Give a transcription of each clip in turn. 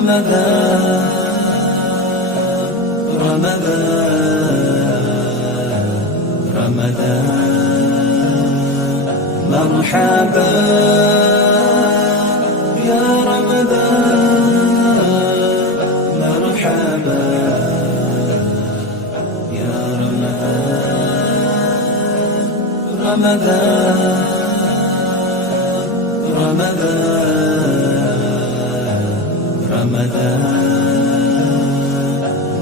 رمضان مرحبا يا رمضان، مرحبا يا رمضان مرحبا يا رمضان،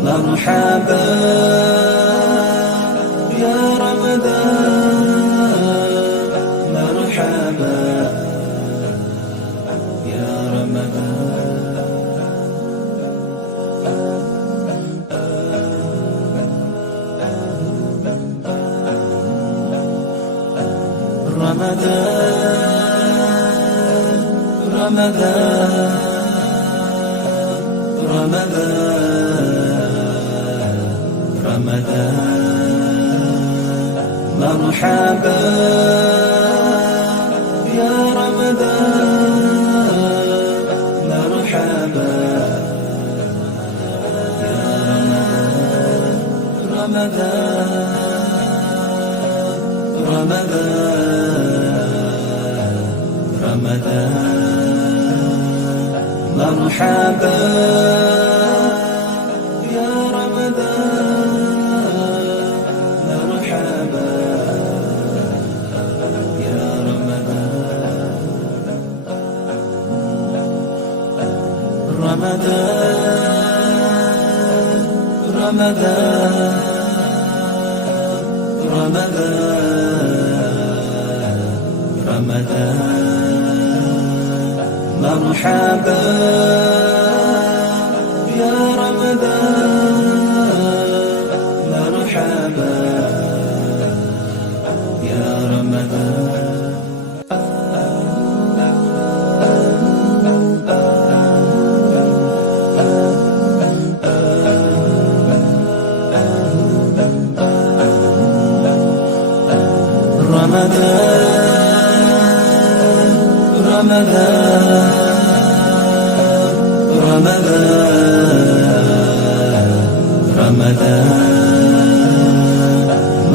مرحبا يا رمضان مرحبا يا رمضان، مرحبا يا رمضان مرحبا يا رمضان، مرحبا يا رمضان مرحبا يا رمضان، مرحبا يا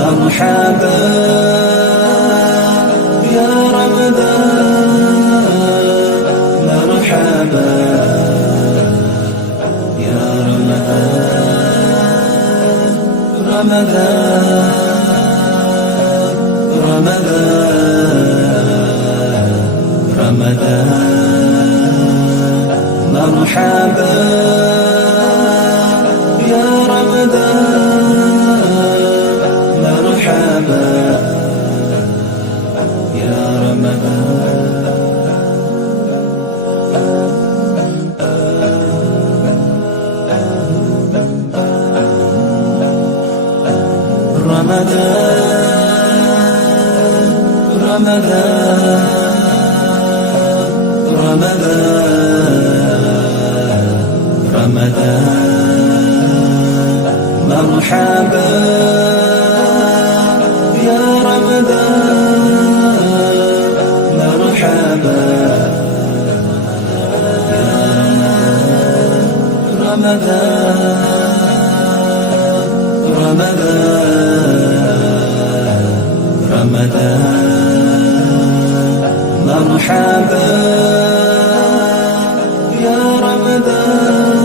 مرحبا يا رمضان، مرحبا يا رمضان مرحبا يا رمضان، مرحبا يا مرحبا يا رمضان، مرحبا يا رمضان مرحبا يا رمضان